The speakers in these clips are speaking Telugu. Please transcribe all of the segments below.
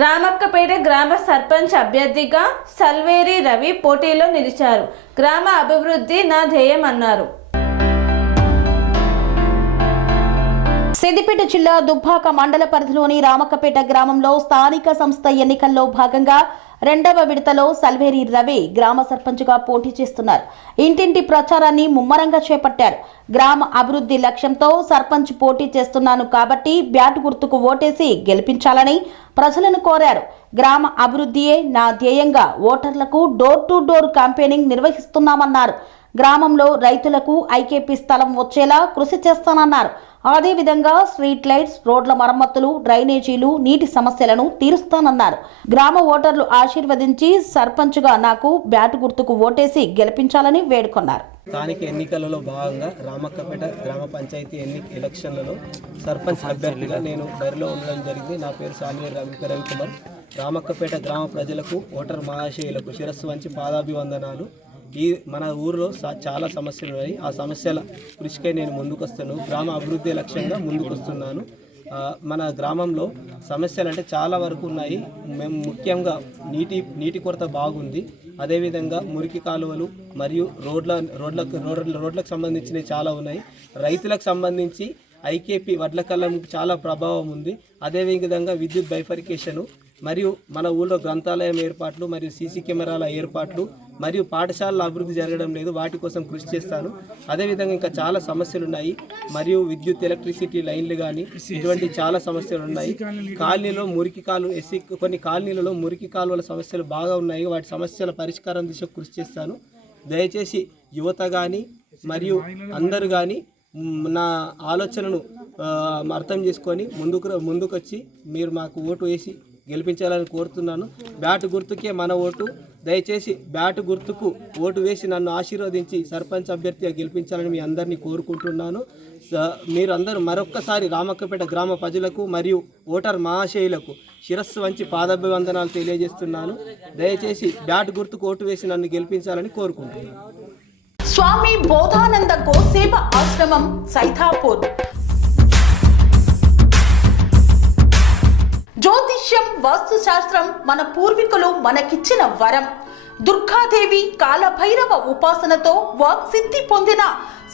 రామక్కపేట గ్రామ సర్పంచ్ అభ్యర్థిగా సల్వేరి రవి పోటీలో నిలిచారు. గ్రామ అభివృద్ధి నా ధ్యేయం అన్నారు. సిద్దిపేట జిల్లా దుబ్బాక మండల పరిధిలోని రామక్కపేట గ్రామంలో స్థానిక సంస్థ ఎన్నికల్లో భాగంగా రెండవ విడతలో సల్వేరి రవి గ్రామ సర్పంచ్గా పోటీ చేస్తున్నారు. ఇంటింటి ప్రచారాన్ని ముమ్మరంగా చేపట్టారు. గ్రామ అభివృద్ధి లక్ష్యంతో సర్పంచ్ పోటీ చేస్తున్నాను కాబట్టి బ్యాట్ గుర్తుకు ఓటేసి గెలిపించాలని ప్రజలను కోరారు. గ్రామ అభివృద్ధియే నా ధ్యేయంగా ఓటర్లకు డోర్ టు డోర్ క్యాంపెయినింగ్ నిర్వహిస్తున్నామన్నారు. గ్రామంలో రైతులకు ఐకేపీ స్థలం వచ్చేలా కృషి చేస్తానన్నారు. అదేవిధంగా స్ట్రీట్ లైట్స్, రోడ్ల మరమ్మతులు, డ్రైనేజీలు, నీటి సమస్యలను తీరుస్తానన్నారు. గ్రామ ఓటర్లు ఆశీర్వదించి సర్పంచ్గా నాకు బ్యాట్ గుర్తుకు ఓటేసి గెలిపించాలని వేడుకున్నారు. స్థానిక ఎన్నికలలో భాగంగా రామక్కపేట గ్రామ పంచాయతీ ఎలక్షన్లలో సర్పంచ్ అభ్యర్థిగా నేను బరిలో ఉండడం జరిగింది. నా పేరు సామిలి రవికుమార్. రామక్కపేట గ్రామ ప్రజలకు, ఓటర్ మహాశయులకు శిరస్సు వంచి పాదాభివందనాలు. మన ఊరిలో చాలా సమస్యలు ఉన్నాయి. ఆ సమస్యల కృషికై నేను ముందుకొస్తాను. గ్రామ అభివృద్ధి లక్ష్యంగా ముందుకొస్తున్నాను. మన గ్రామంలో సమస్యలు అంటే చాలా వరకు ఉన్నాయి. మేము ముఖ్యంగా నీటి కొరత బాగుంది. అదేవిధంగా మురికి కాలువలు మరియు రోడ్లకు సంబంధించినవి చాలా ఉన్నాయి. రైతులకు సంబంధించి ఐకేపీ వడ్ల కళ్ళంకు చాలా ప్రభావం ఉంది. అదేవిధంగా విద్యుత్ బైఫర్కేషను మరియు మన ఊళ్ళో గ్రంథాలయం ఏర్పాట్లు మరియు సీసీ కెమెరాల ఏర్పాట్లు మరియు పాఠశాలల అభివృద్ధి జరగడం లేదు. వాటి కోసం కృషి చేస్తాను. అదేవిధంగా ఇంకా చాలా సమస్యలు ఉన్నాయి. మరియు విద్యుత్, ఎలక్ట్రిసిటీ లైన్లు కానీ ఇటువంటి చాలా సమస్యలు ఉన్నాయి. కాలనీలో కొన్ని కాలనీలలో మురికి కాలువల సమస్యలు బాగా ఉన్నాయి. వాటి సమస్యల పరిష్కారం దిశకు కృషి చేస్తాను. దయచేసి యువత కానీ మరియు అందరూ కానీ నా ఆలోచనను అర్థం చేసుకొని ముందుకొచ్చి మీరు మాకు ఓటు వేసి గెలిపించాలని కోరుతున్నాను. బ్యాట్ గుర్తుకే మన ఓటు. దయచేసి బ్యాట్ గుర్తుకు ఓటు వేసి నన్ను ఆశీర్వదించి సర్పంచ్ అభ్యర్థిగా గెలిపించాలని మీ అందరినీ కోరుకుంటున్నాను. మీరు అందరూ మరొక్కసారి రామక్కపేట గ్రామ ప్రజలకు మరియు ఓటర్ మహాశయులకు శిరస్సు వంచి పాదాభివందనాలు తెలియజేస్తున్నాను. దయచేసి బ్యాట్ గుర్తుకు ఓటు వేసి నన్ను గెలిపించాలని కోరుకుంటున్నాను. స్వామి బోధానంద గోసేవ ఆశ్రమం సైథాపూర్. జ్యోతిష్యం, వాస్తుశాస్త్రం మన పూర్వీకులు మనకిచ్చిన వరం. దుర్గాదేవి, కాలభైరవ ఉపాసనతో వాక్సిద్ధి పొందిన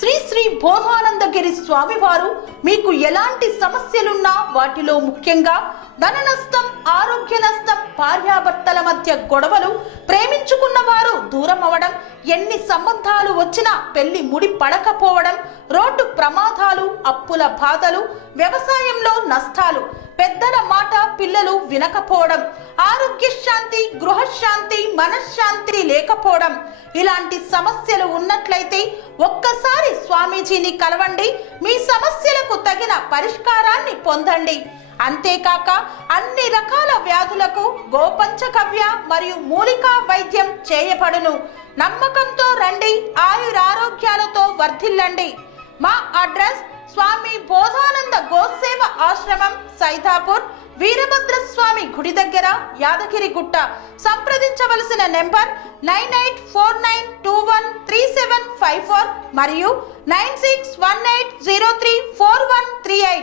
శ్రీ శ్రీ బోధానందగిరి స్వామివారు మీకు ఎలాంటి సమస్యలున్నా, వాటిలో ముఖ్యంగా ధన నష్టం, ఆరోగ్య నష్టం, భార్యాభర్తల మధ్య గొడవలు, ప్రేమించుకున్న వారు దూరం అవడం, ఎన్ని సంబంధాలు వచ్చినా పెళ్లి ముడి పడకపోవడం, రోడ్డు ప్రమాదాలు, అప్పుల బాధలు, వ్యవసాయంలో నష్టాలు, పెద్దల మాట పిల్లలు వినకపోవడం, ఆరోగ్య శాంతి, గృహశాంతి, మనశ్శాంతి లేకపోవడం, ఇలాంటి సమస్యలు ఉన్నట్లయితే ఒక్కసారి స్వామీజీని కలవండి. మీ సమస్యలకు తగిన పరిష్కారాన్ని పొందండి. అంతేకాక అన్ని రకాల వ్యాధులకు గోపంచకవ్య మరియు మూలికా వైద్యం చేయబడును. నమ్మకంతో రండి, ఆయురారోగ్యాలతో వర్ధిల్లండి. మా అడ్రస్ స్వామి బోధానంద గోసేవ ఆశ్రమం, సైథాపూర్, వీరభద్రస్వామి గుడి దగ్గర, యాదగిరిగుట్ట. సంప్రదించవలసిన నెంబర్ 9849213754 మరియు 9618034138.